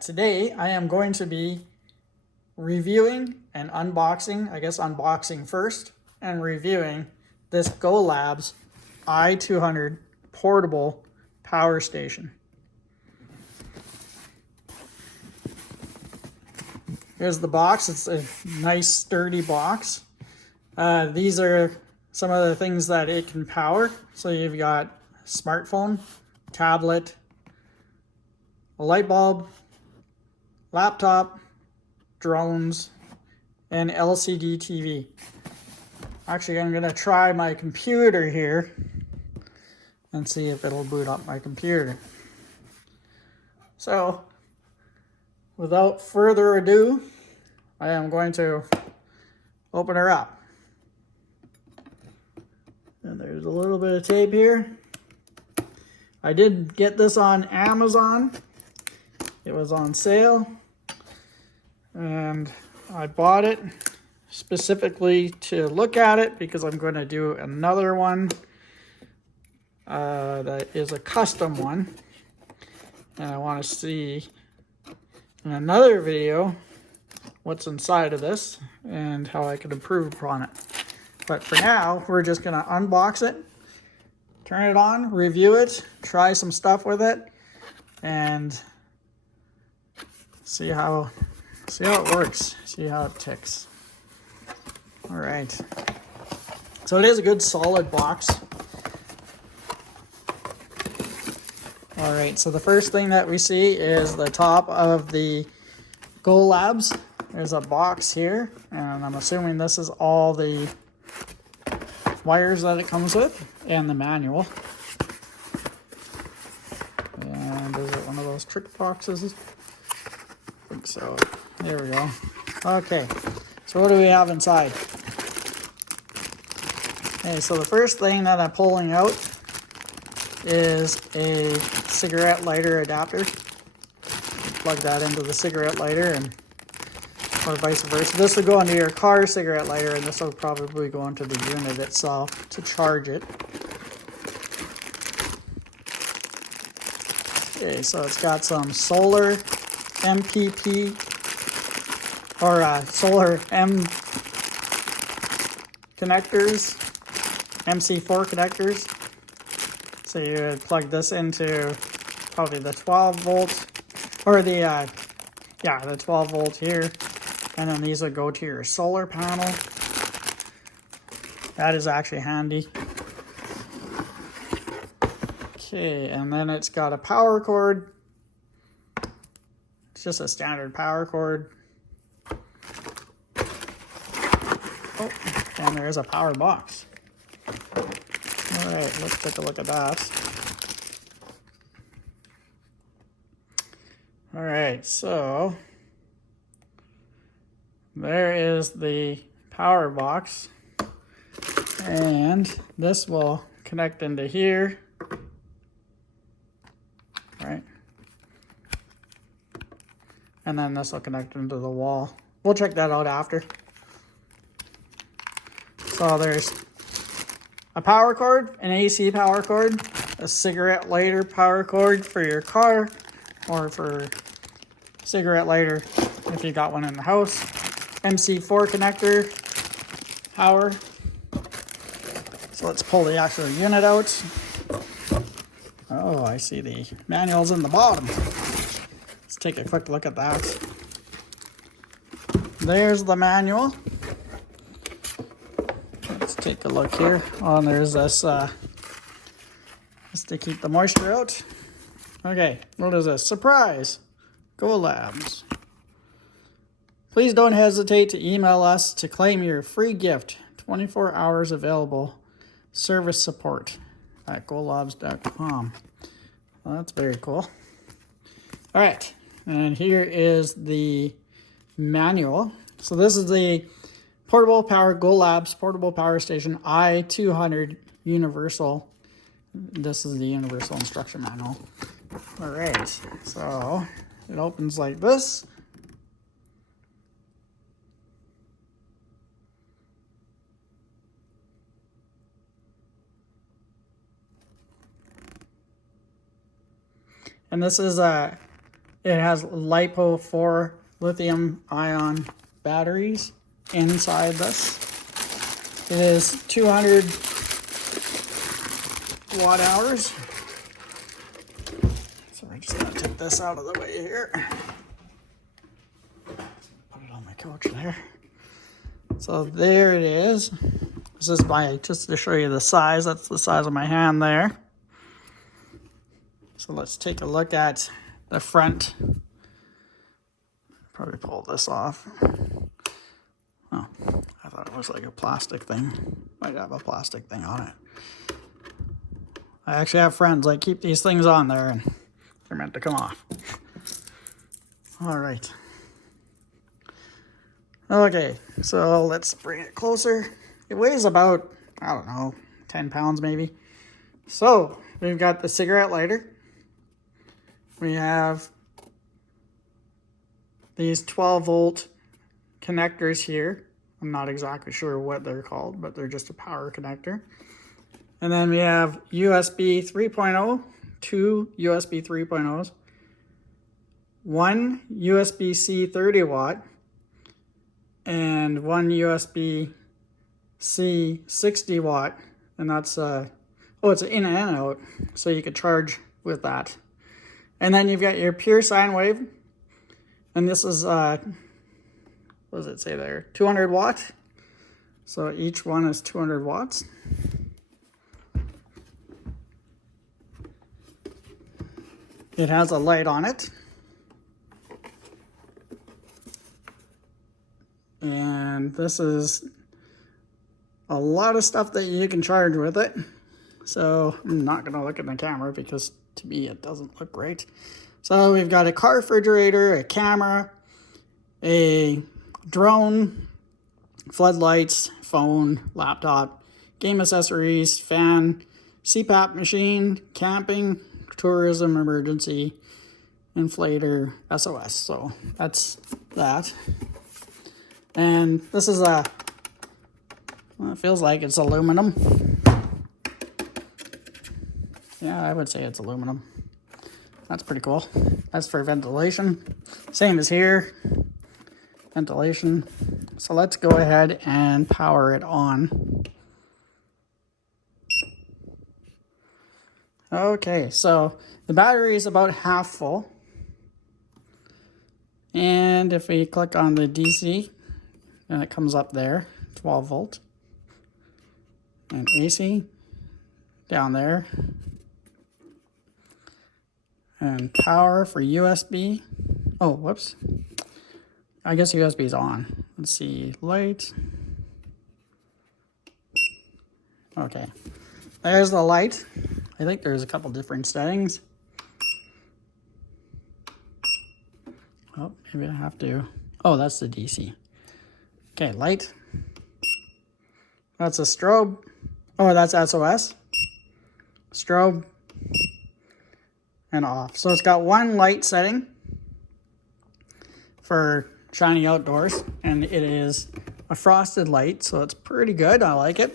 Today I am going to be reviewing and unboxing, I guess unboxing first, and reviewing this Golabs i200 portable power station. Here's the box. It's a nice sturdy box. These are some of the things that it can power. So you've got smartphone, tablet, a light bulb, laptop, drones, and LCD TV. Actually, I'm gonna try my computer here and see if it'll boot up my computer. So, without further ado, I am going to open her up. And there's a little bit of tape here. I did get this on Amazon. It was on sale. And I bought it specifically to look at it because I'm going to do another one that is a custom one. And I want to see in another video what's inside of this and how I can improve upon it. But for now, we're just going to unbox it, turn it on, review it, try some stuff with it, and see how it works, see how it ticks. All right. So it is a good solid box. All right, so the first thing that we see is the top of the Golabs. There's a box here, and I'm assuming this is all the wires that it comes with, and the manual. And is it one of those trick boxes? I think so. There we go. Okay, so what do we have inside? Okay, so the first thing that I'm pulling out is a cigarette lighter adapter. Plug that into the cigarette lighter, and or vice versa. This will go into your car cigarette lighter, and this will probably go into the unit itself to charge it. Okay, so it's got some solar MPP or solar M connectors, MC4 connectors. So you would plug this into probably the 12 volt or the 12 volt here. And then these would go to your solar panel. That is actually handy. Okay, and then it's got a power cord. It's just a standard power cord. Oh, and there is a power box. All right, let's take a look at that. All right, so there is the power box, and this will connect into here, right? And then this will connect into the wall. We'll check that out after. So there's a power cord, an AC power cord, a cigarette lighter power cord for your car, or for cigarette lighter if you got one in the house. MC4 connector, power. So let's pull the actual unit out. Oh, I see the manual's in the bottom. Let's take a quick look at that. There's the manual. Let's take a look here. Oh, and there's this, just to keep the moisture out. Okay, what is this? Surprise! Golabs. Please don't hesitate to email us to claim your free gift. 24 hours available. Service support at golabs.com. Well, that's very cool. All right, and here is the manual. So this is the Golabs Portable Power Station i200 Universal. This is the Universal Instruction Manual. All right, so it opens like this. And this is It has LiPo 4 lithium ion batteries inside this. It is 200 watt hours. So we're just gonna take this out of the way here. Put it on my couch there. So there it is. This is just to show you the size. That's the size of my hand there. So let's take a look at the front. Probably pull this off. Oh, I thought it was like a plastic thing. Might have a plastic thing on it. I actually have friends that keep these things on there and they're meant to come off. All right. Okay, so let's bring it closer. It weighs about, I don't know, 10 pounds maybe. So we've got the cigarette lighter. We have these 12 volt connectors here. I'm not exactly sure what they're called, but they're just a power connector. And then we have USB 3.0, two USB 3.0s, one USB-C 30 watt, and one USB-C 60 watt. And that's, it's an in and out, so you could charge with that. And then you've got your pure sine wave. And this is, what does it say there? 200 watt. So each one is 200 watts. It has a light on it. And this is a lot of stuff that you can charge with it. So I'm not going to look at the camera because to me it doesn't look great. So we've got a car refrigerator, a camera, a drone, floodlights, phone, laptop, game accessories, fan, CPAP machine, camping, tourism, emergency, inflator, SOS. So that's that. And this is well, it feels like it's aluminum. Yeah, I would say it's aluminum. That's pretty cool. That's for ventilation. Same as here, ventilation. So let's go ahead and power it on. Okay, so the battery is about half full. And if we click on the DC, then it comes up there, 12 volt. And AC down there. And power for USB. Oh, whoops. I guess USB is on. Let's see, light. Okay, there's the light. I think there's a couple different settings. Oh, maybe I have to. Oh, that's the DC. Okay, light. That's a strobe. Oh, that's SOS. Strobe. And off. So it's got one light setting for shining outdoors, and it is a frosted light, so it's pretty good. I like it.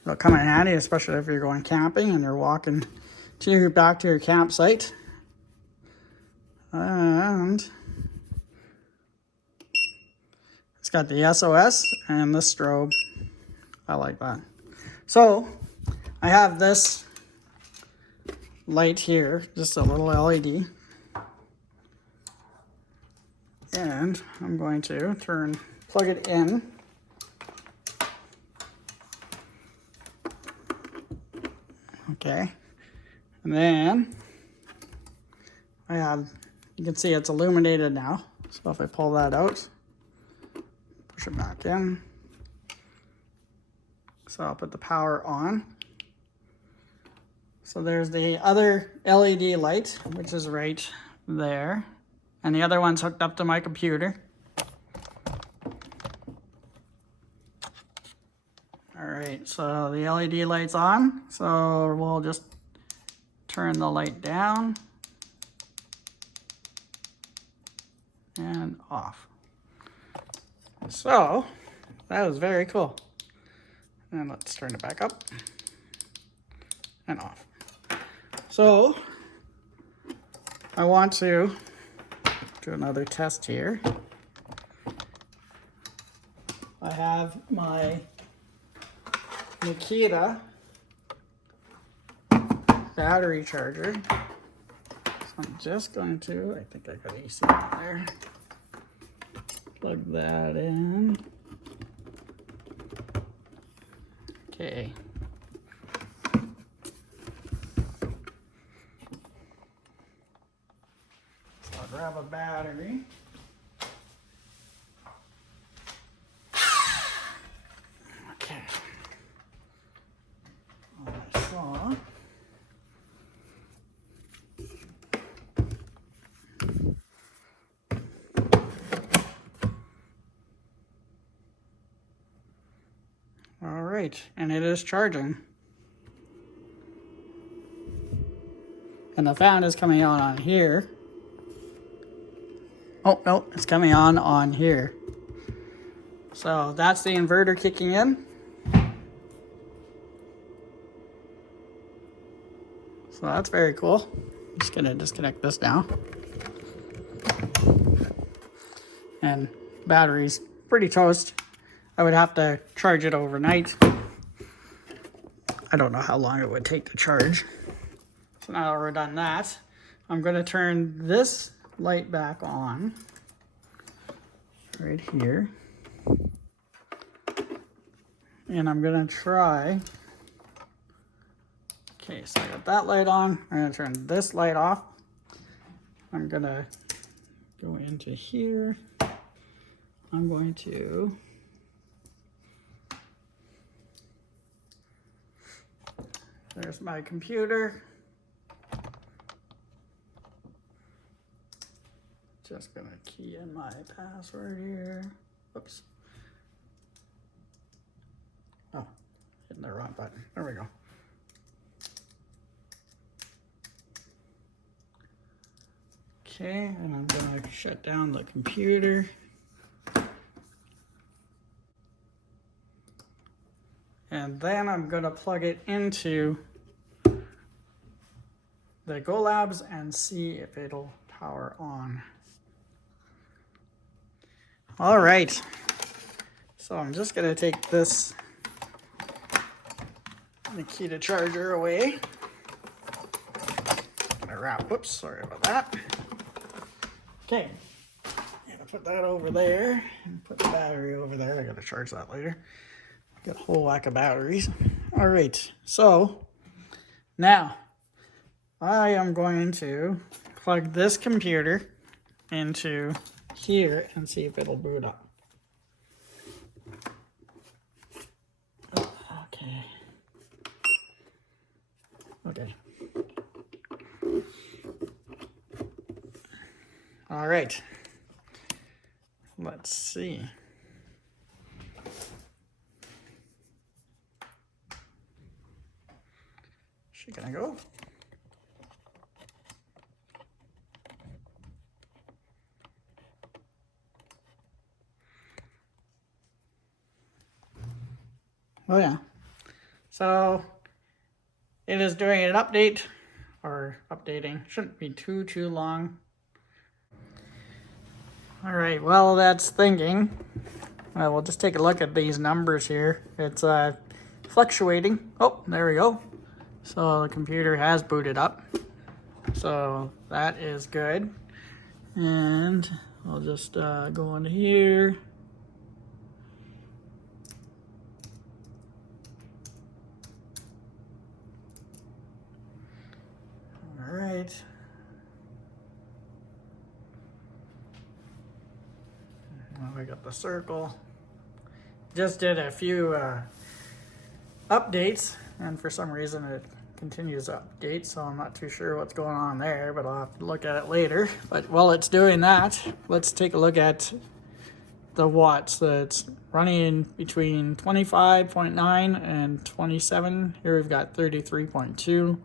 It'll come in handy, especially if you're going camping and you're walking back to your campsite. And it's got the SOS and the strobe. I like that. So I have this light here, just a little LED. And I'm going to plug it in. Okay. And then you can see it's illuminated now. So if I pull that out, push it back in. So I'll put the power on. So there's the other LED light, which is right there. And the other one's hooked up to my computer. All right, so the LED light's on. So we'll just turn the light down and off. So that was very cool. And let's turn it back up and off. So I want to do another test here. I have my Nikita battery charger. So I'm just going to, I think I got AC in there. Plug that in. Okay. So I'll grab a battery. Okay. On my saw. All right, and it is charging. And the fan is coming on here. Oh, no, it's coming on here. So that's the inverter kicking in. So that's very cool. I'm just gonna disconnect this now. And battery's pretty toast. I would have to charge it overnight. I don't know how long it would take to charge. So now that we're done that, I'm gonna turn this light back on right here. And I'm gonna try, okay, so I got that light on. I'm gonna turn this light off. I'm gonna go into here. I'm going to there's my computer. Just gonna key in my password here. Oops. Oh, hitting the wrong button. There we go. Okay, and I'm gonna shut down the computer. And then I'm gonna plug it into the Golabs and see if it'll power on. All right, so I'm just gonna take this Nikita charger away. Gonna wrap, whoops, sorry about that. Okay, gonna put that over there and put the battery over there. I gotta charge that later. Got a whole whack of batteries. All right, so now I am going to plug this computer into here and see if it'll boot up. Okay. Okay. All right. Let's see. She gonna go? Oh yeah. So it is doing an update, or updating. Shouldn't be too long. All right, well, that's thinking. We'll just take a look at these numbers here. It's fluctuating. Oh, there we go. So the computer has booted up. So that is good. And I'll just go into here. All right. Now we got the circle. Just did a few updates, and for some reason it continues to update, so I'm not too sure what's going on there, but I'll have to look at it later. But while it's doing that, let's take a look at the watts. So it's running between 25.9 and 27. Here we've got 33.2.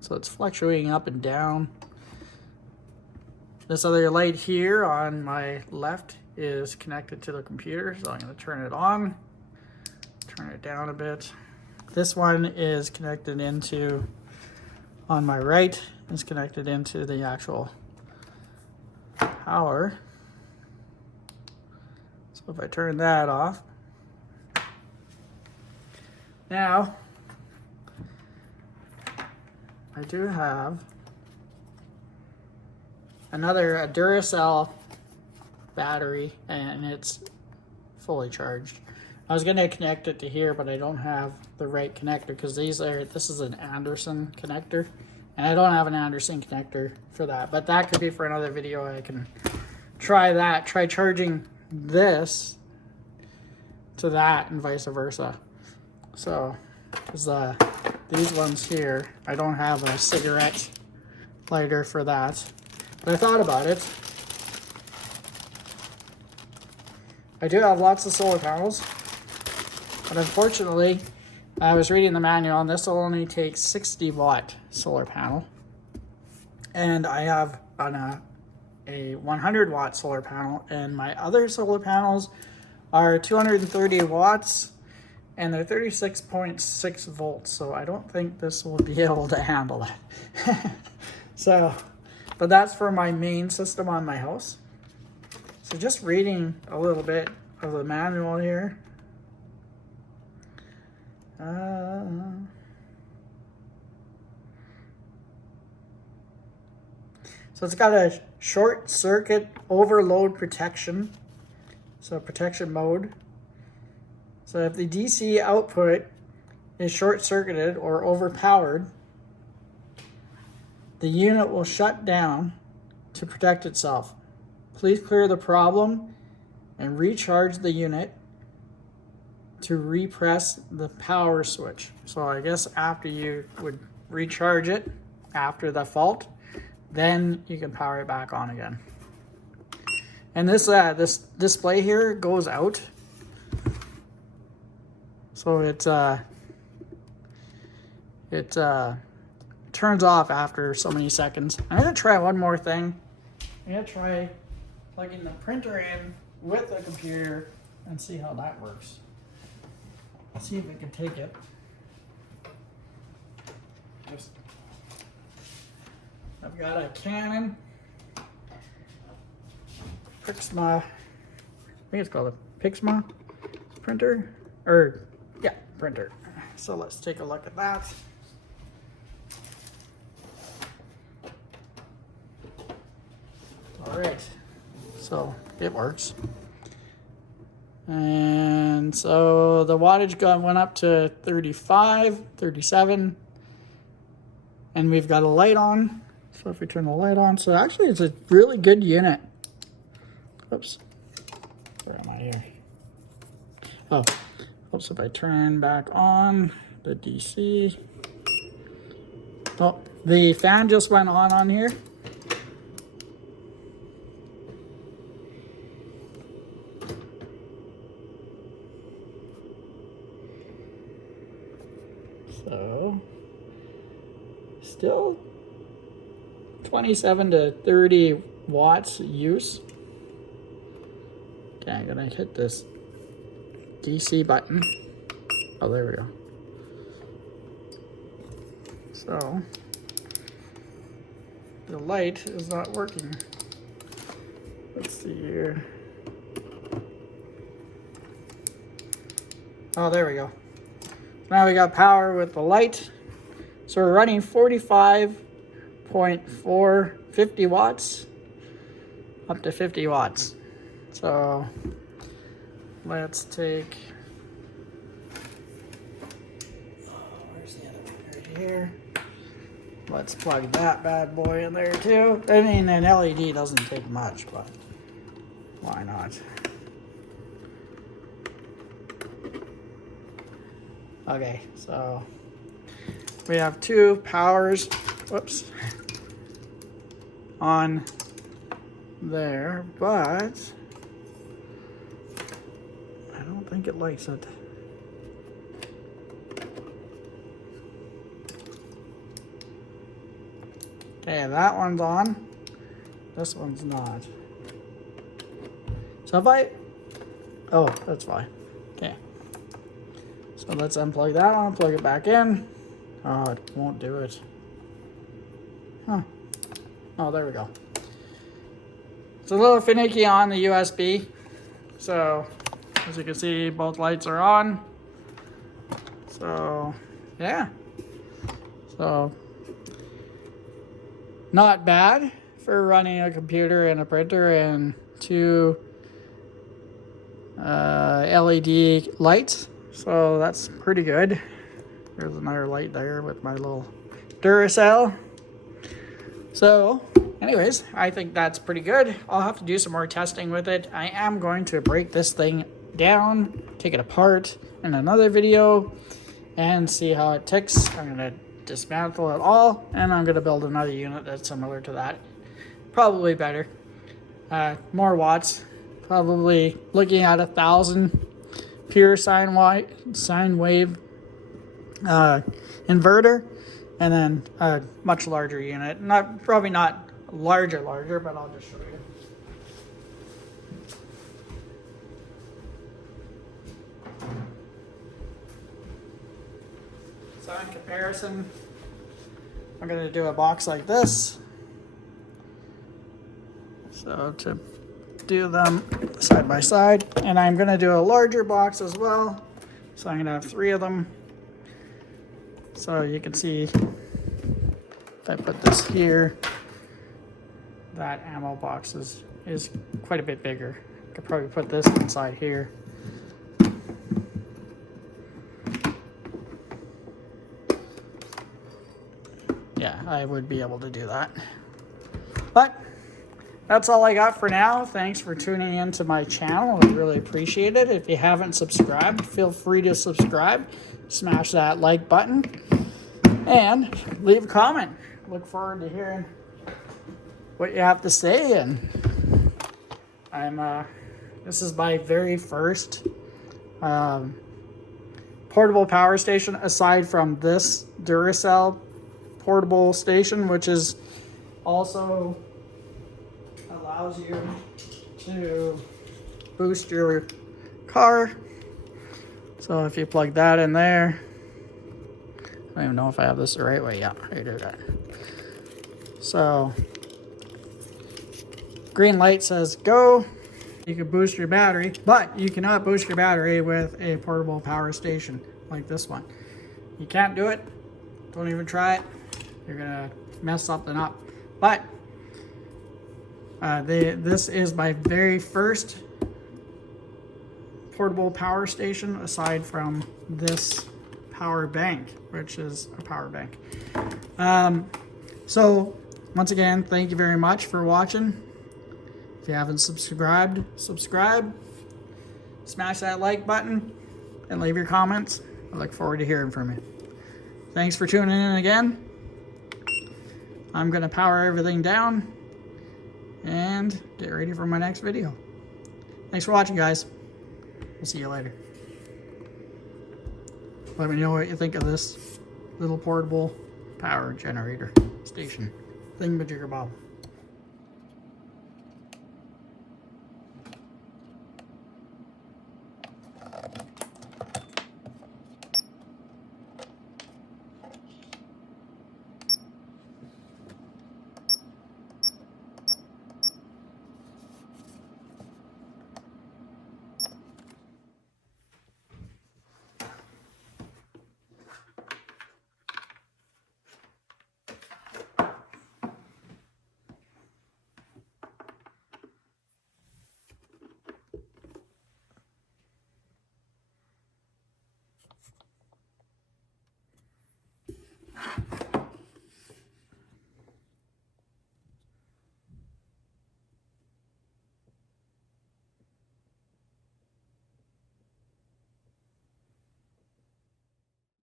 So it's fluctuating up and down. This other light here on my left is connected to the computer, so I'm going to turn it on, turn it down a bit. This one is connected into, on my right, is connected into the actual power. So if I turn that off, now I do have another Duracell battery, and it's fully charged. I was going to connect it to here, but I don't have the right connector because this is an Anderson connector, and I don't have an Anderson connector for that. But that could be for another video. I can try that, try charging this to that and vice versa. So, because these ones here, I don't have a cigarette lighter for that. But I thought about it. I do have lots of solar panels, but unfortunately, I was reading the manual and this will only take 60 watt solar panel. And I have a 100 watt solar panel, and my other solar panels are 230 watts and they're 36.6 volts. So I don't think this will be able to handle that. So, but that's for my main system on my house. So just reading a little bit of the manual here. So it's got a short circuit overload protection. So protection mode. So if the DC output is short circuited or overpowered, the unit will shut down to protect itself. Please clear the problem and recharge the unit to repress the power switch. So I guess after you would recharge it after the fault, then you can power it back on again. And this display here goes out. So it turns off after so many seconds. I'm gonna try one more thing. I'm gonna try plugging the printer in with the computer and see how that works. See if it can take it. I've got a Canon Pixma, I think it's called a Pixma printer, or yeah, printer. So let's take a look at that. All right, so it works. And so the wattage went up to 35, 37, and we've got a light on. So if we turn the light on, so actually it's a really good unit. Oops, where am I here? Oh, oops, if I turn back on the DC. Oh, the fan just went on here. So, still 27 to 30 watts use. Okay, I'm gonna hit this DC button. Oh, there we go. So, the light is not working. Let's see here. Oh, there we go. Now we got power with the light. So we're running 50 watts up to 50 watts. So let's take, where's the other one? Right here. Let's plug that bad boy in there too. I mean, an LED doesn't take much, but why not? Okay, so we have two powers, whoops, on there, but I don't think it likes it. Okay, that one's on, this one's not. So if I, oh, that's fine, okay. So let's unplug that one, plug it back in. Oh, it won't do it. Huh. Oh, there we go. It's a little finicky on the USB. So, as you can see, both lights are on. So, yeah. So, not bad for running a computer and a printer and two LED lights. So, that's pretty good. There's another light there with my little Duracell. So, anyways, I think that's pretty good. I'll have to do some more testing with it. I am going to break this thing down, take it apart in another video, and see how it ticks. I'm going to dismantle it all, and I'm going to build another unit that's similar to that. Probably better. More watts. Probably looking at 1,000 pure sine wave inverter, and then a much larger unit. Probably not larger, but I'll just show you. So in comparison, I'm going to do a box like this. So to do them side by side, and I'm going to do a larger box as well. So I'm going to have 3 of them. So you can see if I put this here, that ammo box is quite a bit bigger. I could probably put this inside here. Yeah, I would be able to do that. But that's all I got for now. Thanks for tuning in to my channel. I really appreciate it. If you haven't subscribed, feel free to subscribe. Smash that like button and leave a comment. Look forward to hearing what you have to say. And this is my very first portable power station, aside from this Duracell portable station, which is also allows you to boost your car. So if you plug that in there, I don't even know if I have this the right way. Yeah, I do that. So green light says go. You can boost your battery, but you cannot boost your battery with a portable power station like this one. You can't do it. Don't even try it. You're gonna mess something up. But this is my very first portable power station, aside from this power bank, which is a power bank. So once again, thank you very much for watching. If you haven't subscribed, subscribe, smash that like button, and leave your comments. I look forward to hearing from you. Thanks for tuning in again. I'm gonna power everything down and get ready for my next video. Thanks for watching, guys. We'll see you later. Let me know what you think of this little portable power generator station. Thingamajiggerbob.